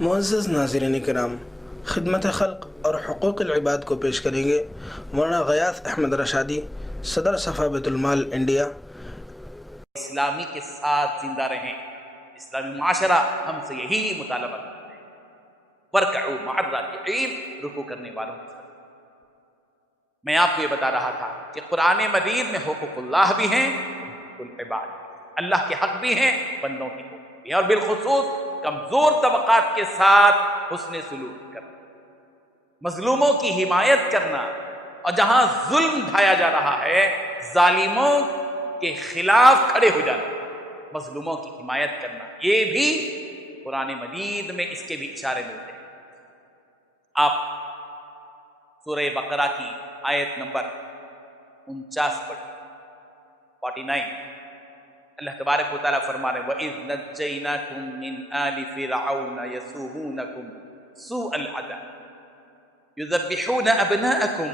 معزز ناظرین کرام، خدمت خلق اور حقوق العباد کو پیش کریں گے مولانا غیاث احمد رشادی، صدر صفا بیت المال انڈیا۔ اسلامی کے ساتھ زندہ رہیں، اسلامی معاشرہ ہم سے یہی مطالبہ کرتا ہے، وَارْكَعُوا مَعَ الرَّاكِعِينَ، رکوع کرنے والوں کے ساتھ۔ میں آپ کو یہ بتا رہا تھا کہ قرآن مجید میں حقوق اللہ بھی ہیں، حقوق العباد، اللہ کے حق بھی ہیں، بندوں کے حقوق بھی ہیں، اور بالخصوص کمزور طبقات کے ساتھ حسن سلوک کرنا، مظلوموں کی حمایت کرنا، اور جہاں ظلم ڈھایا جا رہا ہے ظالموں کے خلاف کھڑے ہو جانا، مظلوموں کی حمایت کرنا، یہ بھی قرآن مجید میں اس کے بھی اشارے ملتے ہیں۔ آپ سورہ بقرہ کی آیت نمبر 49 پڑھیں، 49۔ اللہ تبارک و تعالیٰ فرما رہے ہیں وَإِذْ نَجَّيْنَاكُمْ مِنْ آلِ فِرْعَوْنَ يَسُومُونَكُمْ سُوءَ الْعَذَابِ يُذَبِّحُونَ أَبْنَاءَكُمْ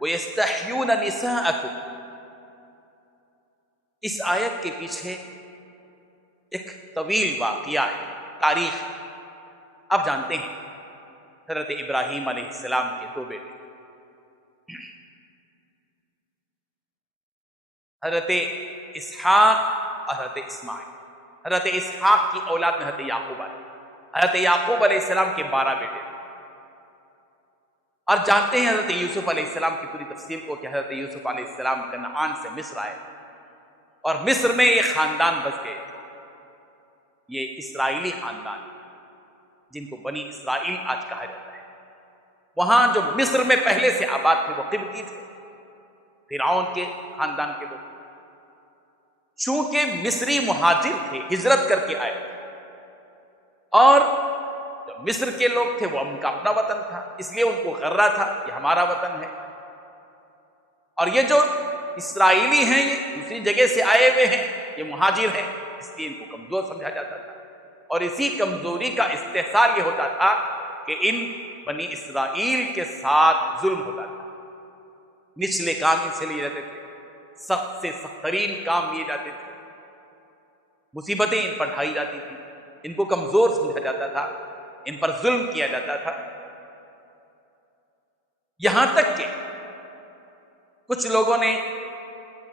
وَيَسْتَحْيُونَ نِسَاءَكُمْ۔ اس آیت کے پیچھے ایک طویل واقعہ ہے، تاریخ۔ آپ جانتے ہیں حضرت ابراہیم علیہ السلام کے دو بیٹے، حضرت اسحاق اور حضرت اسماعیل۔ حضرت اسحاق کی اولاد میں حضرت یعقوب علیہ السلام کے 12 بیٹے تھے، اور جانتے ہیں حضرت یوسف علیہ السلام کی پوری تفصیل کو کہ حضرت یوسف علیہ السلام کنعان سے مصر آئے، اور مصر میں یہ خاندان بس گئے تھے، یہ اسرائیلی خاندان جن کو بنی اسرائیل آج کہا جاتا ہے۔ وہاں جو مصر میں پہلے سے آباد تھے وہ قبطی تھے، فرعون کے خاندان کے لوگ، چونکہ مصری مہاجر تھے، ہجرت کر کے آئے تھے، اور جو مصر کے لوگ تھے وہ ان کا اپنا وطن تھا، اس لیے ان کو غرہ تھا یہ ہمارا وطن ہے، اور یہ جو اسرائیلی ہیں یہ دوسری جگہ سے آئے ہوئے ہیں، یہ مہاجر ہیں، اس لیے ان کو کمزور سمجھا جاتا تھا، اور اسی کمزوری کا استحصال یہ ہوتا تھا کہ ان بنی اسرائیل کے ساتھ ظلم ہوتا تھا، نچلے کام ان سے لیے جاتے تھے، سخت سے سخت ترین کام لیے جاتے تھے، مصیبتیں ان پر ڈھائی جاتی تھیں، ان کو کمزور سمجھا جاتا تھا، ان پر ظلم کیا جاتا تھا، یہاں تک کہ کچھ لوگوں نے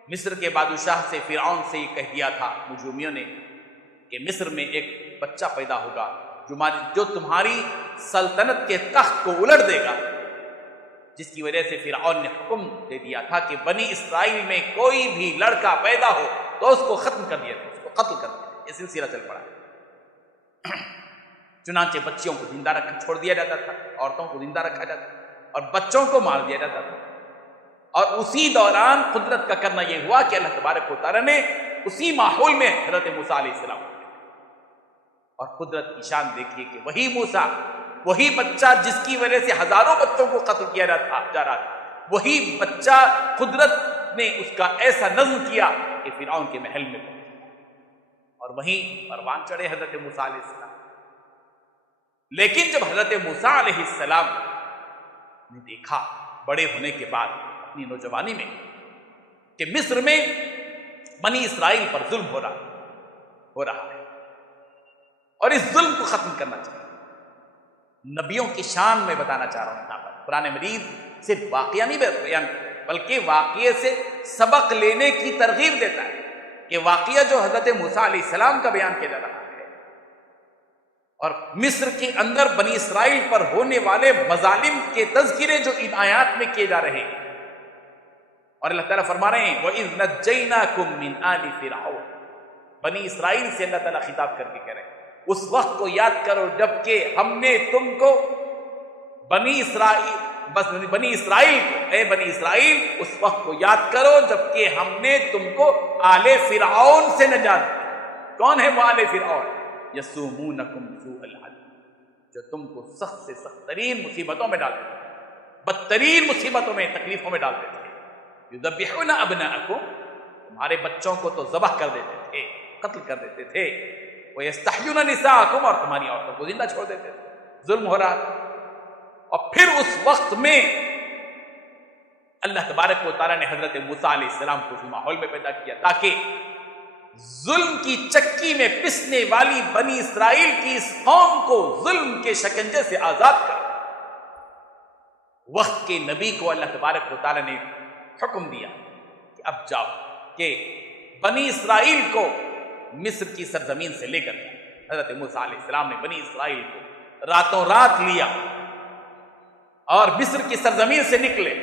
مصر کے بادشاہ سے، فرعون سے یہ کہہ دیا تھا نجومیوں نے کہ مصر میں ایک بچہ پیدا ہوگا جو تمہاری سلطنت کے تخت کو الٹ دے گا، جس کی وجہ سے فرعون نے حکم دے دیا تھا کہ بنی اسرائیل میں کوئی بھی لڑکا پیدا ہو تو اس کو ختم کر دیا تھا، اس کو قتل کر دیا، یہ سلسلہ چل پڑا۔ چنانچہ بچیوں کو زندہ چھوڑ دیا جاتا تھا، عورتوں کو زندہ رکھا جاتا تھا، اور بچوں کو مار دیا جاتا تھا، اور اسی دوران قدرت کا کرنا یہ ہوا کہ اللہ تبارک و تعالیٰ نے اسی ماحول میں حضرت موسیٰ علیہ السلام، اور قدرت کی شان دیکھیے کہ وہی موسیٰ، وہی بچہ جس کی وجہ سے ہزاروں بچوں کو قتل کیا جا رہا تھا، وہی بچہ قدرت نے اس کا ایسا نظم کیا کہ فرعون کے محل میں پہنچا، اور وہیں پروان چڑھے حضرت موسیٰ علیہ السلام۔ لیکن جب حضرت موسیٰ علیہ السلام نے دیکھا بڑے ہونے کے بعد اپنی نوجوانی میں کہ مصر میں بنی اسرائیل پر ظلم ہو رہا ہے، اور اس ظلم کو ختم کرنا چاہیے۔ نبیوں کی شان میں بتانا چاہ رہا ہوں یہاں پر، قرآن مجید صرف واقعہ نہیں بیان بلکہ واقعے سے سبق لینے کی ترغیب دیتا ہے۔ یہ واقعہ جو حضرت موسیٰ علیہ السلام کا بیان کیا جا رہا ہے، اور مصر کے اندر بنی اسرائیل پر ہونے والے مظالم کے تذکرے جو ان آیات میں کیے جا رہے ہیں، اور اللہ تعالیٰ فرما رہے ہیں وَإِذْ نَجَّيْنَاكُمْ مِنْ آلِ فِرْعَوْنَ، بنی اسرائیل سے اللہ تعالیٰ خطاب کر کے کہہ رہے ہیں اس وقت کو یاد کرو جبکہ ہم نے تم کو بنی اسرائیل کو، اے بنی اسرائیل اس وقت کو یاد کرو جبکہ ہم نے تم کو آل فرعون سے نجات دی۔ کون ہے وہ آل فرعون؟ یسومونکم سوء العذاب، جو تم کو سخت سے سخت ترین مصیبتوں میں ڈالتے تھے، بدترین مصیبتوں میں، تکلیفوں میں ڈالتے تھے۔ یذبحون ابناءکم، تمہارے بچوں کو تو ذبح کر دیتے تھے، قتل کر دیتے تھے، وَيَسْتَحْيُونَ نِسَاءَكُمْ، اور تمہاری عورتوں کو زندہ چھوڑ دیتے تھے، ظلم ہو رہا تھا۔ اور پھر اس وقت میں اللہ تبارک و تعالیٰ نے حضرت موسیٰ علیہ السلام کو اس ماحول میں پیدا کیا تاکہ ظلم کی چکی میں پسنے والی بنی اسرائیل کی اس قوم کو ظلم کے شکنجے سے آزاد کر وقت کے نبی کو اللہ تبارک و تعالیٰ نے حکم دیا کہ اب جاؤ کہ بنی اسرائیل کو مصر کی سرزمین سے لے کر جاؤ۔ حضرت موسیٰ علیہ السلام نے بنی اسرائیل کو راتوں رات لیا اور مصر کی سرزمین سے نکلے۔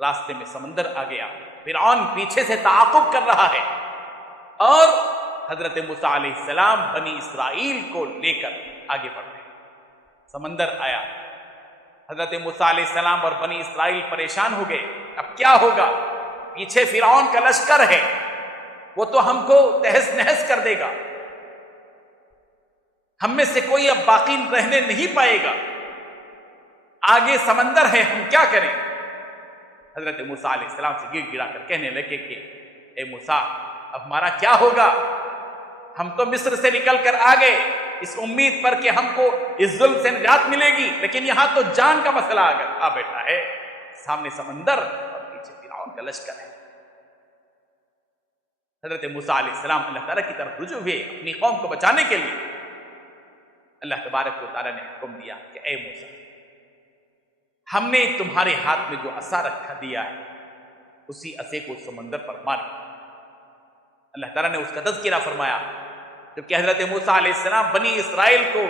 راستے میں سمندر آ گیا، فرعون پیچھے سے تعاقب کر رہا ہے اور حضرت موسیٰ علیہ السلام بنی اسرائیل کو لے کر آگے بڑھ گئے۔ سمندر آیا، حضرت موسیٰ علیہ السلام اور بنی اسرائیل پریشان ہو گئے، اب کیا ہوگا؟ پیچھے فرعون کا لشکر ہے، وہ تو ہم کو تہس نہس کر دے گا، ہم میں سے کوئی اب باقی رہنے نہیں پائے گا، آگے سمندر ہے، ہم کیا کریں؟ حضرت موسیٰ علیہ السلام سے گڑ گڑا کر کہنے لگے کہ اے موسیٰ اب ہمارا کیا ہوگا؟ ہم تو مصر سے نکل کر آ گئے اس امید پر کہ ہم کو اس ظلم سے نجات ملے گی، لیکن یہاں تو جان کا مسئلہ آ بیٹھا ہے، سامنے سمندر اور پیچھے فرعون کا لشکر ہے۔ حضرت موسیٰ علیہ السلام اللہ تعالیٰ کی طرف رجوع ہوئے اپنی قوم کو بچانے کے لیے۔ اللہ تبارک و تعالیٰ نے حکم دیا کہ اے موسیٰ، ہم نے تمہارے ہاتھ میں جو عصا رکھا دیا ہے اسی عصے کو سمندر پر مارو۔ اللہ تعالیٰ نے اس کا تذکرہ فرمایا جبکہ حضرت موسیٰ علیہ السلام بنی اسرائیل کو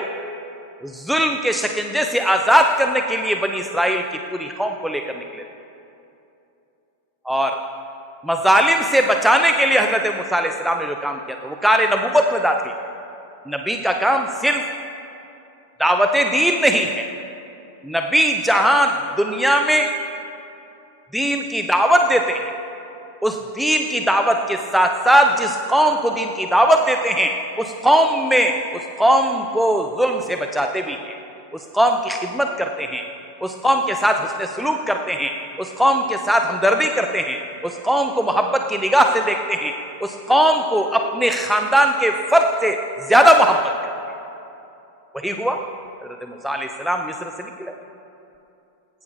ظلم کے شکنجے سے آزاد کرنے کے لیے بنی اسرائیل کی پوری قوم کو لے کر نکلے تھے اور مظالم سے بچانے کے لیے حضرت موسیٰ علیہ السلام نے جو کام کیا تھا وہ کار نبوت میں داخل۔ نبی کا کام صرف دعوت دین نہیں ہے، نبی جہاں دنیا میں دین کی دعوت دیتے ہیں، اس دین کی دعوت کے ساتھ ساتھ جس قوم کو دین کی دعوت دیتے ہیں اس قوم کو ظلم سے بچاتے بھی ہیں، اس قوم کی خدمت کرتے ہیں، اس قوم کے ساتھ حسن سلوک کرتے ہیں، اس قوم کے ساتھ ہمدردی کرتے ہیں، اس قوم کو محبت کی نگاہ سے دیکھتے ہیں، اس قوم کو اپنے خاندان کے فرد سے زیادہ محبت کرتے ہیں۔ وہی ہوا، حضرت موسیٰ علیہ السلام مصر سے نکلے،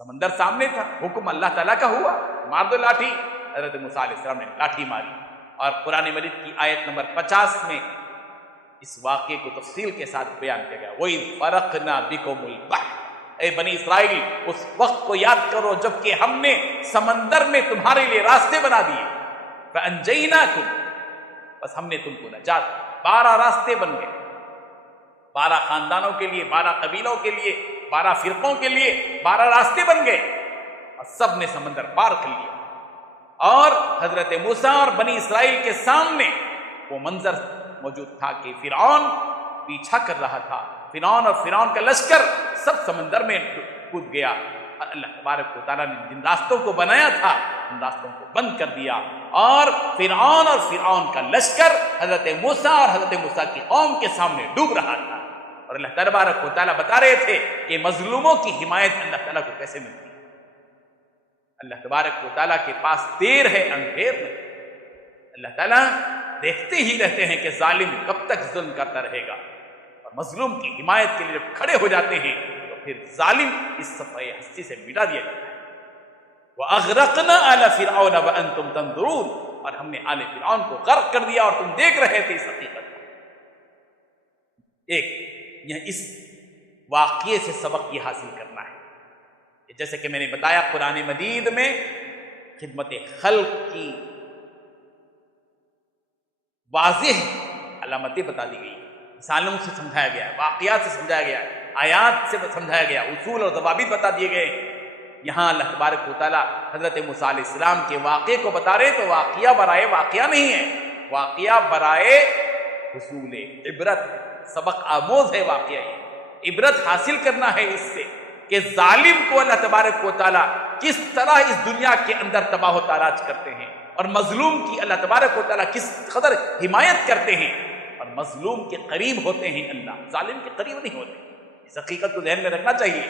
سمندر سامنے تھا، حکم اللہ تعالیٰ کا ہوا مار دو لاٹھی۔ حضرت موسیٰ علیہ السلام نے لاٹھی ماری اور قرآن مجید کی آیت نمبر 50 میں اس واقعے کو تفصیل کے ساتھ بیان کیا گیا۔ وَإِذْ فَرَقْنَا بِكُمُ الْبَحْرَ، اے بنی اسرائیل اس وقت کو یاد کرو جبکہ ہم نے سمندر میں تمہارے لیے راستے بنا دیے، فَأَنْجَيْنَاكُمْ، بس ہم نے تم کو نجات، 12 راستے بن گئے، 12 خاندانوں کے لیے، 12 قبیلوں کے لیے، 12 فرقوں کے لیے 12 راستے بن گئے اور سب نے سمندر پار کر لیا۔ اور حضرت موسیٰ اور بنی اسرائیل کے سامنے وہ منظر موجود تھا کہ فرعون پیچھا کر رہا تھا، فرعون اور فرعون کا لشکر سب سمندر میں کود گیا اور اللہ تبارک و تعالیٰ نے جن راستوں کو بنایا تھا ان راستوں کو بند کر دیا اور فرعون کا لشکر حضرت موسیٰ اور حضرت موسیٰ کی قوم کے سامنے ڈوب رہا تھا۔ اور اللہ تبارک و تعالیٰ بتا رہے تھے کہ مظلوموں کی حمایت اللہ تعالیٰ کو کیسے ملتی ہے۔ اللہ تبارک و تعالیٰ کے پاس دیر ہے اندھیر نہیں، اللہ تعالیٰ دیکھتے ہی رہتے ہیں کہ ظالم کب تک ظلم کرتا رہے گا، اور مظلوم کی حمایت کے لیے جب کھڑے ہو جاتے ہیں تو پھر ظالم اس صفحہ ہستی سے مٹا دیا جاتا ہے۔ وَأَغْرَقْنَا آلَ فِرْعَوْنَ وَأَنْتُمْ تَنْظُرُونَ، اور ہم نے آل فرعون کو غرق کر دیا اور تم دیکھ رہے تھے اس حقیقت کو۔ اس واقعے سے سبق یہ حاصل کرنا ہے کہ جیسے کہ میں نے بتایا قرآن مجید میں خدمت خلق کی واضح علامتیں بتا دی گئی، مثالوں سے سمجھایا گیا ہے، واقعات سے سمجھایا گیا ہے، آیات سے سمجھایا گیا، اصول اور ضوابط بتا دیے گئے ہیں۔ یہاں اللہ تبارک و تعالیٰ حضرت موسیٰ علیہ السلام کے واقعے کو بتا رہے تو واقعہ برائے واقعہ نہیں ہے، واقعہ برائے حصول عبرت، سبق آموز ہے واقعہ، عبرت حاصل کرنا ہے اس سے کہ ظالم کو اللہ تبارک و تعالیٰ کس طرح اس دنیا کے اندر تباہ و تاراج کرتے ہیں اور مظلوم کی اللہ تبارک و تعالیٰ کس قدر حمایت کرتے ہیں، اور مظلوم کے قریب ہوتے ہیں اللہ، ظالم کے قریب نہیں ہوتے۔ اس حقیقت کو ذہن میں رکھنا چاہیے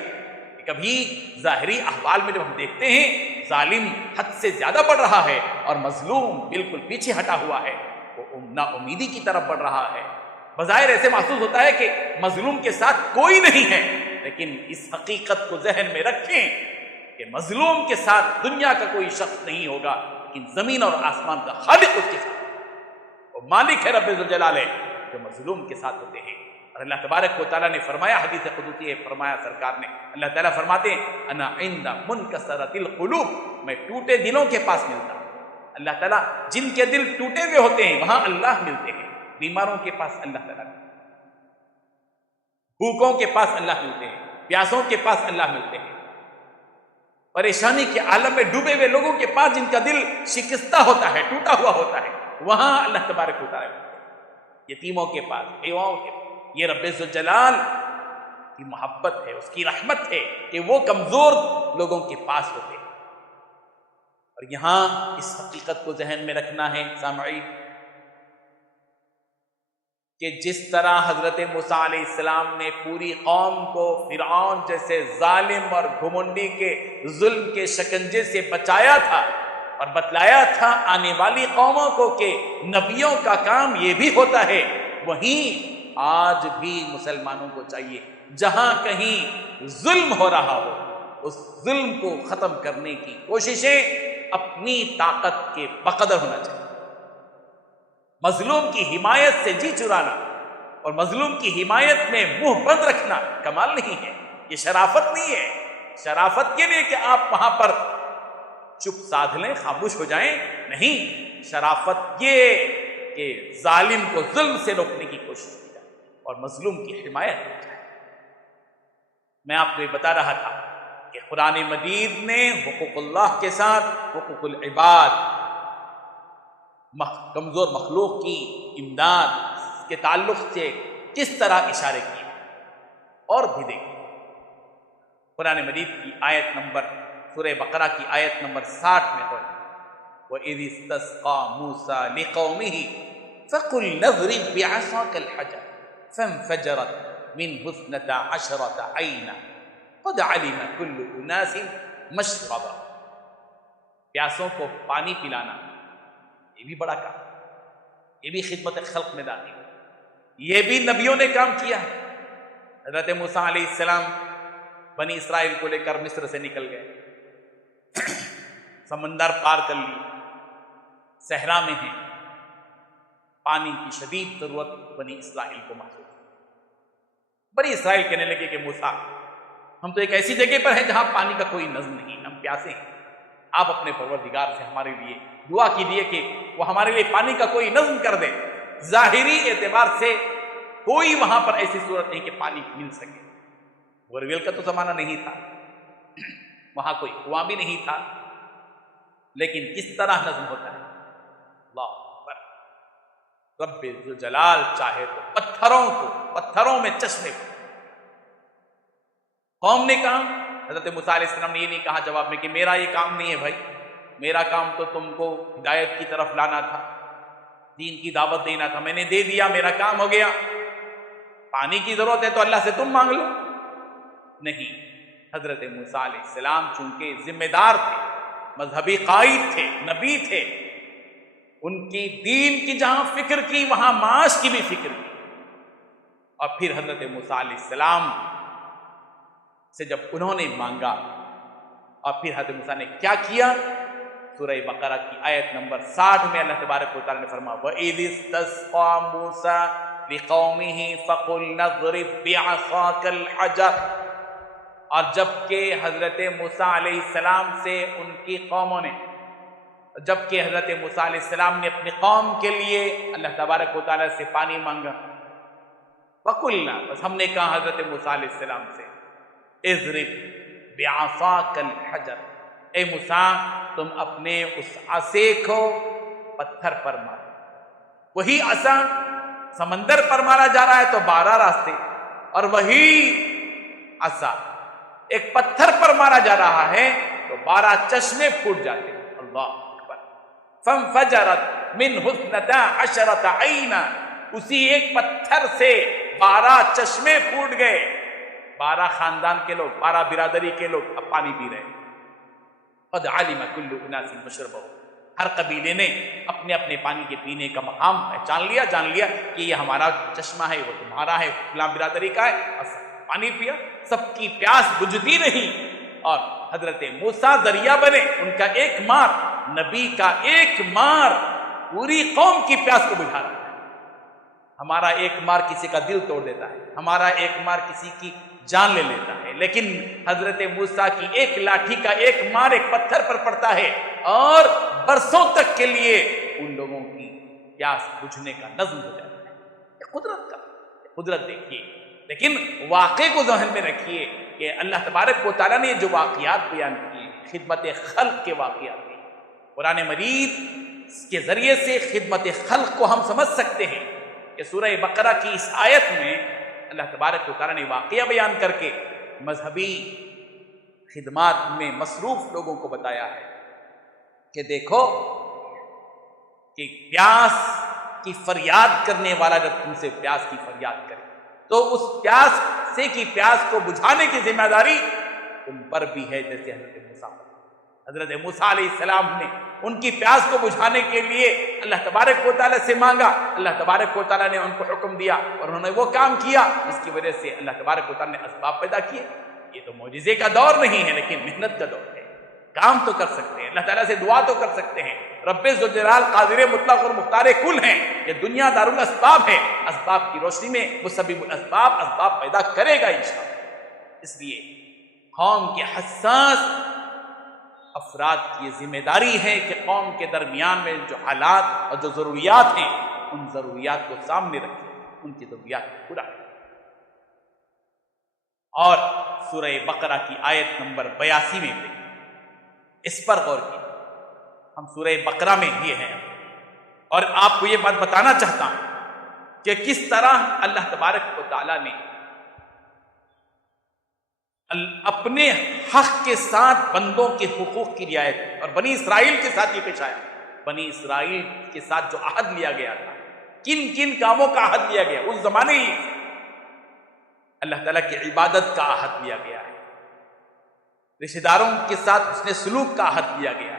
کہ کبھی ظاہری احوال میں جب ہم دیکھتے ہیں ظالم حد سے زیادہ بڑھ رہا ہے اور مظلوم بالکل پیچھے ہٹا ہوا ہے، وہ نا امیدی کی طرف بڑھ رہا ہے، بظاہر ایسے محسوس ہوتا ہے کہ مظلوم کے ساتھ کوئی نہیں ہے، لیکن اس حقیقت کو ذہن میں رکھیں کہ مظلوم کے ساتھ دنیا کا کوئی شخص نہیں ہوگا، لیکن زمین اور آسمان کا خالق اس کے ساتھ، وہ مالک ہے، رب ذوالجلال ہے جو مظلوم کے ساتھ ہوتے ہیں۔ اور اللہ تبارک و تعالیٰ نے فرمایا، حدیث قدسی ہے، فرمایا سرکار نے، اللہ تعالیٰ فرماتے ہیں انا عند منکسرۃ القلوب، میں ٹوٹے دلوں کے پاس ملتا ہوں۔ اللہ تعالیٰ جن کے دل ٹوٹے ہوئے ہوتے ہیں وہاں اللہ ملتے ہیں، بیماروں کے پاس اللہ تعالیٰ ملتے ہیں، بھوکوں کے پاس اللہ ملتے ہیں، پیاسوں کے پاس اللہ ملتے ہیں، پریشانی کے عالم میں ڈوبے ہوئے لوگوں کے پاس جن کا دل شکستہ ہوتا ہے، ٹوٹا ہوا ہوتا ہے، وہاں اللہ تبارک و تعالیٰ ملتے ہیں، یتیموں کے پاس، بیواؤں کے پاس۔ یہ رب ذوالجلال کی محبت ہے، اس کی رحمت ہے کہ وہ کمزور لوگوں کے پاس ہوتے ہیں۔ اور یہاں اس حقیقت کو ذہن میں رکھنا ہے سامعین کہ جس طرح حضرت موسیٰ علیہ السلام نے پوری قوم کو فرعون جیسے ظالم اور گھمنڈی کے ظلم کے شکنجے سے بچایا تھا اور بتلایا تھا آنے والی قوموں کو کہ نبیوں کا کام یہ بھی ہوتا ہے، وہیں آج بھی مسلمانوں کو چاہیے جہاں کہیں ظلم ہو رہا ہو اس ظلم کو ختم کرنے کی کوششیں اپنی طاقت کے بقدر ہونا چاہیے۔ مظلوم کی حمایت سے جی چرانا اور مظلوم کی حمایت میں منہ بند رکھنا کمال نہیں ہے، یہ شرافت نہیں ہے۔ شرافت یہ نہیں کہ آپ وہاں پر چپ سادھ لیں، خاموش ہو جائیں، نہیں، شرافت یہ کہ ظالم کو ظلم سے روکنے کی کوشش کی جائے اور مظلوم کی حمایت کی جائے۔ میں آپ کو یہ بتا رہا تھا کہ قرآن مجید نے حقوق اللہ کے ساتھ حقوق العباد، کمزور مخلوق کی امداد کے تعلق سے کس طرح اشارے کیے، اور بھی دیکھیں قرآن مجید کی آیت نمبر سورہ بقرہ کی آیت نمبر 60 میں ہوئی وَإِذِ اسْتَسْقَىٰ مُوسَىٰ لِقَوْمِهِ فَقُلْ نَضْرِبْ بِعَصَاكَ الْحَجَرَ فَانْفَجَرَتْ مِنْهُ اثْنَتَا عَشْرَةَ عَيْنًا قَدْ عَلِمَ كُلُّ أُنَاسٍ مَشْرَبَهُمْ۔ پیاسوں کو پانی پلانا یہ بھی بڑا کام، یہ بھی خدمت خلق میں داخل، یہ بھی نبیوں نے کام کیا ہے۔ حضرت موسیٰ علیہ السلام بنی اسرائیل کو لے کر مصر سے نکل گئے، سمندر پار کر لی، صحرا میں ہیں، پانی کی شدید ضرورت بنی اسرائیل کو محسوس ہوئی۔ بنی اسرائیل کہنے لگے کہ موسیٰ ہم تو ایک ایسی جگہ پر ہیں جہاں پانی کا کوئی نظم نہیں، ہم پیاسے ہیں، آپ اپنے پروردگار سے ہمارے لیے دعا کیجیے کہ وہ ہمارے لیے پانی کا کوئی نظم کر دے۔ ظاہری اعتبار سے کوئی وہاں پر ایسی صورت نہیں کہ پانی مل سکے، بور ویل کا تو زمانہ نہیں تھا، وہاں کوئی کنواں بھی نہیں تھا، لیکن کس طرح نظم ہوتا ہے، اللہ اکبر۔ رب ذوالجلال چاہے تو پتھروں میں چشمے کو۔ قوم نے کہا، حضرت موسیٰ علیہ السلام نے یہ نہیں کہا جواب میں کہ میرا یہ کام نہیں ہے بھائی، میرا کام تو تم کو ہدایت کی طرف لانا تھا، دین کی دعوت دینا تھا، میں نے دے دیا، میرا کام ہو گیا، پانی کی ضرورت ہے تو اللہ سے تم مانگ لو۔ نہیں، حضرت موسیٰ علیہ السلام چونکہ ذمہ دار تھے، مذہبی قائد تھے، نبی تھے، ان کی دین کی جہاں فکر کی وہاں معاش کی بھی فکر کی۔ اور پھر حضرت موسیٰ علیہ السلام سے جب انہوں نے مانگا اور پھر حضرت موسیٰ نے کیا کیا، سورہ بقرہ کی آیت نمبر 60 میں اللہ تبارک و تعالیٰ نے فرمایا وَإِذِ اسْتَسْقَىٰ مُوسَىٰ لِقَوْمِهِ فَقُلْ نَضْرِبْ بِعَصَاكَ الْحَجَرَ، اور جبکہ حضرت موسیٰ علیہ السلام سے ان کی قوموں نے، جبکہ حضرت موسیٰ علیہ السلام نے اپنی قوم کے لیے اللہ تبارک و تعالیٰ سے پانی مانگا، فَقُلْنَا، بس ہم نے کہا حضرت موسیٰ علیہ السلام سے اضرب بعصاک الحجر، اے موسیٰ تم اپنے اس عصے کو پتھر پر مارو۔ وہی عصا سمندر پر مارا جا رہا ہے تو 12 راستے، اور وہی عصا ایک پتھر پر مارا جا رہا ہے تو 12 چشمے پھوٹ جاتے ہیں۔ اللہ اکبر۔ فانفجرت منہ اثنتا عشرۃ عینا، اسی ایک پتھر سے 12 چشمے پھوٹ گئے، 12 خاندان کے لوگ، 12 برادری کے لوگ اب پانی پی رہے ہیں۔ قد علم کل اناس مشربہ، ہر قبیلے نے اپنے اپنے پانی کے پینے کا مقام پہچان لیا، جان لیا کہ یہ ہمارا چشمہ ہے، وہ تمہارا ہے، فلاں برادری کا ہے، اور سب پانی پیا، سب کی پیاس بجھتی نہیں۔ اور حضرت موسیٰ ذریعہ بنے، ان کا ایک مار، نبی کا ایک مار پوری قوم کی پیاس کو بجھا رہا ہے۔ ہمارا ایک مار کسی کا دل توڑ دیتا ہے، ہمارا ایک مار کسی کی جان لے لیتا ہے، لیکن حضرت موسیٰ کی ایک لاٹھی کا ایک مار ایک پتھر پر پڑتا ہے اور برسوں تک کے لیے ان لوگوں کی پیاس بجھنے کا نظم ہو جاتا ہے۔ یہ قدرت دیکھیے، لیکن واقعے کو ذہن میں رکھیے کہ اللہ تبارک و تعالیٰ نے جو واقعات بیان کیے خدمت خلق کے واقعات ہیں، قرآن مجید کے ذریعے سے خدمت خلق کو ہم سمجھ سکتے ہیں کہ سورہ بقرہ کی اس آیت میں اللہ تبارک و تعالیٰ نے واقعہ بیان کر کے مذہبی خدمات میں مصروف لوگوں کو بتایا ہے کہ دیکھو کہ پیاس کی فریاد کرنے والا جب تم سے پیاس کی فریاد کرے تو اس پیاس سے کی پیاس کو بجھانے کی ذمہ داری تم پر بھی ہے، جیسے حضرت موسیٰ علیہ السلام نے ان کی پیاس کو بجھانے کے لیے اللہ تبارک و تعالیٰ سے مانگا، اللہ تبارک و تعالیٰ نے ان کو حکم دیا اور انہوں نے وہ کام کیا جس کی وجہ سے اللہ تبارک و تعالیٰ نے اسباب پیدا کیے۔ یہ تو معجزے کا دور نہیں ہے لیکن محنت کا دور ہے، کام تو کر سکتے ہیں، اللہ تعالیٰ سے دعا تو کر سکتے ہیں۔ رب ذوالجلال قادر مطلق اور مختار کل ہیں، یہ دنیا دارالاسباب ہے، اسباب کی روشنی میں مسبب الاسباب اسباب پیدا کرے گا انشاءاللہ۔ اس لیے قوم کے حساس افراد کی یہ ذمہ داری ہے کہ قوم کے درمیان میں جو حالات اور جو ضروریات ہیں ان ضروریات کو سامنے رکھیں، ان کی ضروریات کو پورا کریں۔ اور سورہ بقرہ کی آیت نمبر 82 میں بھی اس پر غور کیجیے۔ ہم سورہ بقرہ میں یہ ہیں اور آپ کو یہ بات بتانا چاہتا ہوں کہ کس طرح اللہ تبارک و تعالیٰ نے اپنے حق کے ساتھ بندوں کے حقوق کی رعایت اور بنی اسرائیل کے ساتھ یہ پیش آیا۔ بنی اسرائیل کے ساتھ جو عہد لیا گیا تھا، کن کن کاموں کا عہد لیا گیا اس زمانے ہی اللہ تعالیٰ کی عبادت کا عہد لیا گیا ہے، رشتہ داروں کے ساتھ حسن سلوک کا عہد لیا گیا ہے،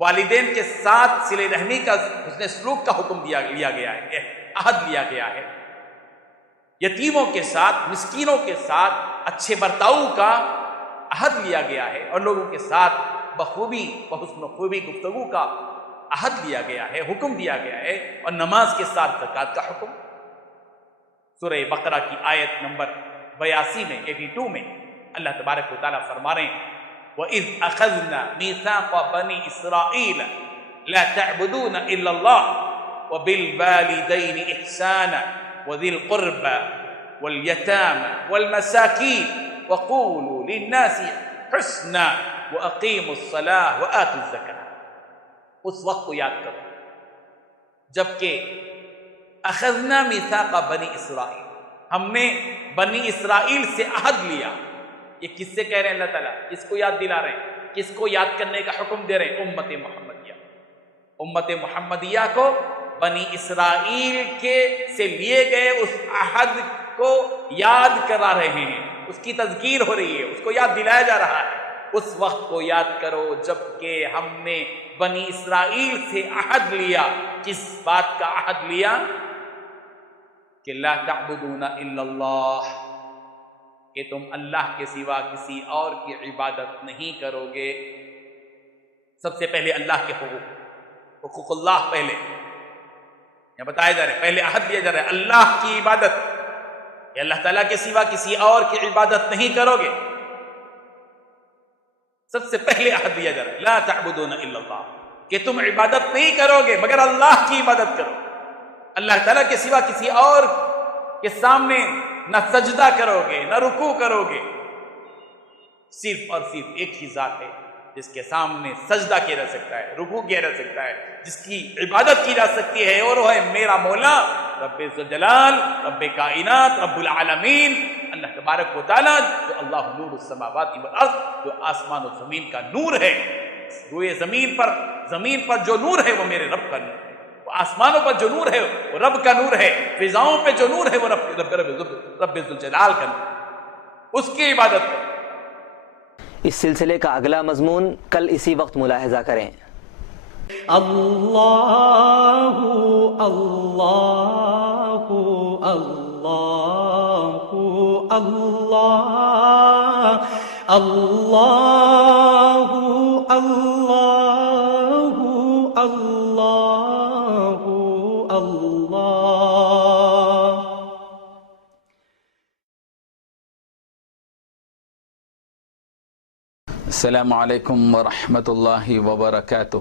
والدین کے ساتھ صلہ رحمی کا حسن سلوک کا حکم لیا گیا ہے، عہد لیا گیا ہے، یتیموں کے ساتھ مسکینوں کے ساتھ اچھے برتاؤ کا عہد لیا گیا ہے اور لوگوں کے ساتھ بخوبی بحسن و خوبی گفتگو کا عہد لیا گیا ہے، حکم دیا گیا ہے، اور نماز کے ساتھ زکوٰۃ کا حکم۔ سورہ بقرہ کی آیت نمبر 82 میں 82 میں اللہ تبارک و تعالیٰ فرما رہے ہیں وَإِذْ أَخَذْنَا مِيثَاقَ بَنِي إِسْرَائِيلَ لَا تَعْبُدُونَ إِلَّا اللَّهَ وَبِالْوَالِدَيْنِ إِحْسَانًا وَذِي الْقُرْبَى وَالْيَتَامَى وَالْمَسَاكِينِ وَقُولُوا لِلنَّاسِ حُسْنًا وَأَقِيمُوا الصَّلَاةَ وَآتُوا الزَّكَاةَ۔ اس وقت کو یاد کرو جبکہ اخذنا میثاق بنی اسرائیل، ہم نے بنی اسرائیل سے عہد لیا۔ یہ کس سے کہہ رہے ہیں اللہ تعالیٰ؟ کس کو یاد دلا رہے ہیں؟ کس کو یاد کرنے کا حکم دے رہے ہیں؟ امت محمدیہ، امت محمدیہ کو بنی اسرائیل کے سے لیے گئے اس عہد کو یاد کرا رہے ہیں، اس کی تذکیر ہو رہی ہے، اس کو یاد دلایا جا رہا ہے۔ اس وقت کو یاد کرو جبکہ ہم نے بنی اسرائیل سے عہد لیا۔ کس بات کا عہد لیا؟ کہ لا تعبدون الا اللہ، کہ تم اللہ کے سوا کسی اور کی عبادت نہیں کرو گے۔ سب سے پہلے اللہ کے حقوق اللہ پہلے یہ بتایا جا رہا ہے، پہلے عہد دیا جا رہا ہے اللہ کی عبادت، کہ اللہ تعالیٰ کے سوا کسی اور کی عبادت نہیں کرو گے۔ سب سے پہلے عہد دیا جا رہا ہے لا تعبدون الا اللہ، کہ تم عبادت نہیں کرو گے مگر اللہ کی عبادت کرو۔ اللہ تعالیٰ کے سوا کسی اور کے سامنے نہ سجدہ کرو گے نہ رکوع کرو گے، صرف اور صرف ایک ہی ذات ہے جس کے سامنے سجدہ کیا جا سکتا ہے، رکوع کیا جا سکتا ہے، جس کی عبادت کی جا سکتی ہے، اور وہ ہے میرا مولا رب ذوالجلال، رب کائنات، رب العالمین، اللہ تبارک و تعالیٰ، جو اللہ نور السماوات والارض، جو آسمان و زمین کا نور ہے۔ روئے زمین پر جو نور ہے وہ میرے رب کا نور ہے، وہ آسمانوں پر جو نور ہے وہ رب کا نور ہے، فضاؤں پہ جو نور ہے وہ رب ذوالجلال کا نور ہے، اس کی عبادت کرو۔ اس سلسلے کا اگلا مضمون کل اسی وقت ملاحظہ کریں۔ اللہ اللہ اللہ اللہ اللہ اللہ اللہ السلام علیکم ورحمۃ اللہ وبرکاتہ.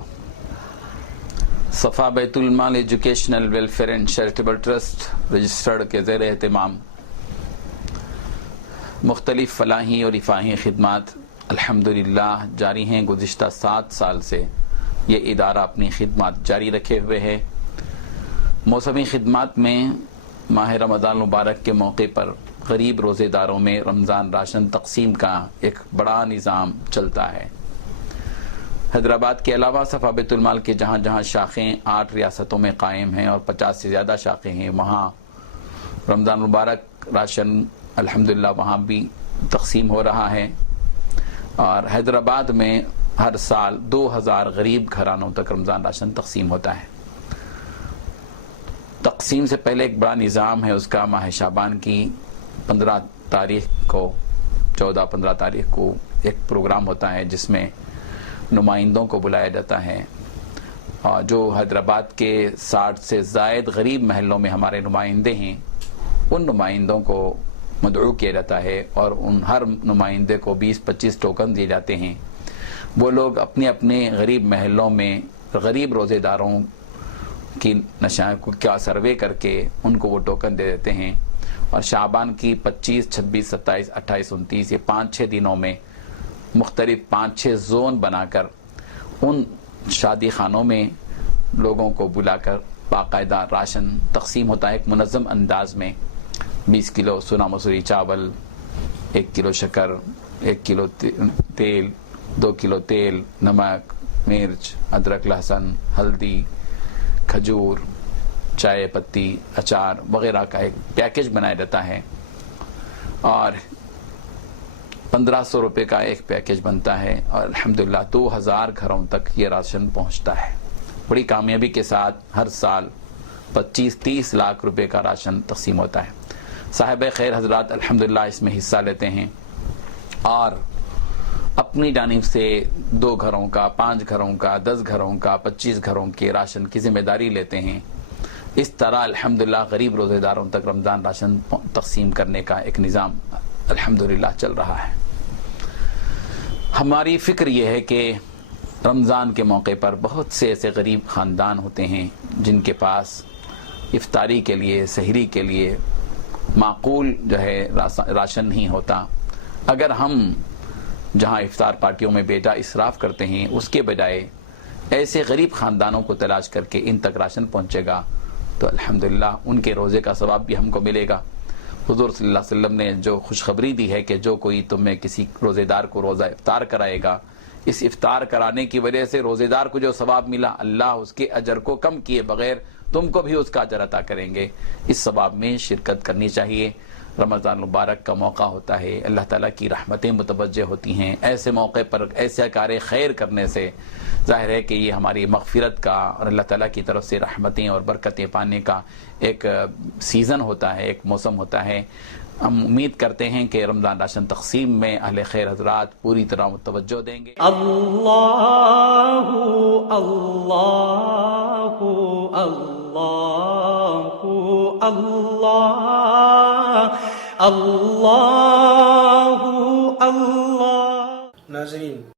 صفا بیت المال educational welfare and charitable trust registered کے زیر اہتمام مختلف فلاحی اور رفاہی خدمات الحمدللہ جاری ہیں. گزشتہ 7 سال سے یہ ادارہ اپنی خدمات جاری رکھے ہوئے ہے. موسمی خدمات میں ماہ رمضان مبارک کے موقع پر غریب روزے داروں میں رمضان راشن تقسیم کا ایک بڑا نظام چلتا ہے. حیدرآباد کے علاوہ صفا بیت المال کے جہاں جہاں شاخیں 8 ریاستوں میں قائم ہیں اور 50 سے زیادہ شاخیں ہیں، وہاں رمضان مبارک راشن الحمدللہ وہاں بھی تقسیم ہو رہا ہے. اور حیدرآباد میں ہر سال 2000 غریب گھرانوں تک رمضان راشن تقسیم ہوتا ہے. تقسیم سے پہلے ایک بڑا نظام ہے اس کا. ماہ شعبان کی 15 تاریخ کو 14-15 تاریخ کو ایک پروگرام ہوتا ہے جس میں نمائندوں کو بلایا جاتا ہے، اور جو حیدرآباد کے 60 سے زائد غریب محلوں میں ہمارے نمائندے ہیں ان نمائندوں کو مدعو کیا جاتا ہے اور ان ہر نمائندے کو 20-25 ٹوکن دیے جاتے ہیں. وہ لوگ اپنے اپنے غریب محلوں میں غریب روزے داروں کی نشان کو کیا سروے کر کے ان کو وہ ٹوکن دے دیتے ہیں، اور شعبان کی 25, 26, 27, 28, 29 یہ 5-6 دنوں میں مختلف 5-6 زون بنا کر ان شادی خانوں میں لوگوں کو بلا کر باقاعدہ راشن تقسیم ہوتا ہے ایک منظم انداز میں. 20 کلو سونا مسوری چاول، 1 کلو شکر، 1 کلو تیل، 2 کلو تیل، نمک، مرچ، ادرک، لہسن، ہلدی، کھجور، چائے پتی، اچار وغیرہ کا ایک پیکج بنایا جاتا ہے، اور 1500 روپے کا ایک پیکج بنتا ہے، اور الحمدللہ 2000 گھروں تک یہ راشن پہنچتا ہے. بڑی کامیابی کے ساتھ ہر سال 25-30 لاکھ روپے کا راشن تقسیم ہوتا ہے. صاحب خیر حضرات الحمدللہ اس میں حصہ لیتے ہیں اور اپنی جانب سے 2 گھروں کا، 5 گھروں کا، 10 گھروں کا، 25 گھروں کے راشن کی ذمہ داری لیتے ہیں. اس طرح الحمدللہ غریب روزے داروں تک رمضان راشن تقسیم کرنے کا ایک نظام الحمدللہ چل رہا ہے. ہماری فکر یہ ہے کہ رمضان کے موقع پر بہت سے ایسے غریب خاندان ہوتے ہیں جن کے پاس افطاری کے لیے، سحری کے لیے معقول جو ہے راشن نہیں ہوتا. اگر ہم جہاں افطار پارٹیوں میں بیٹا اسراف کرتے ہیں اس کے بجائے ایسے غریب خاندانوں کو تلاش کر کے ان تک راشن پہنچے گا تو الحمدللہ ان کے روزے کا ثواب بھی ہم کو ملے گا. حضور صلی اللہ علیہ وسلم نے جو خوشخبری دی ہے کہ جو کوئی تم میں کسی روزے دار کو روزہ افطار کرائے گا، اس افطار کرانے کی وجہ سے روزے دار کو جو ثواب ملا اللہ اس کے اجر کو کم کیے بغیر تم کو بھی اس کا اجر عطا کریں گے. اس ثواب میں شرکت کرنی چاہیے. رمضان مبارک کا موقع ہوتا ہے، اللہ تعالیٰ کی رحمتیں متوجہ ہوتی ہیں. ایسے موقع پر ایسے کار خیر کرنے سے ظاہر ہے کہ یہ ہماری مغفرت کا اور اللہ تعالیٰ کی طرف سے رحمتیں اور برکتیں پانے کا ایک سیزن ہوتا ہے، ایک موسم ہوتا ہے. ہم امید کرتے ہیں کہ رمضان راشن تقسیم میں اہل خیر حضرات پوری طرح متوجہ دیں گے. اللہ اللہ اللہ اللہ اللہ اللہ. ناظرین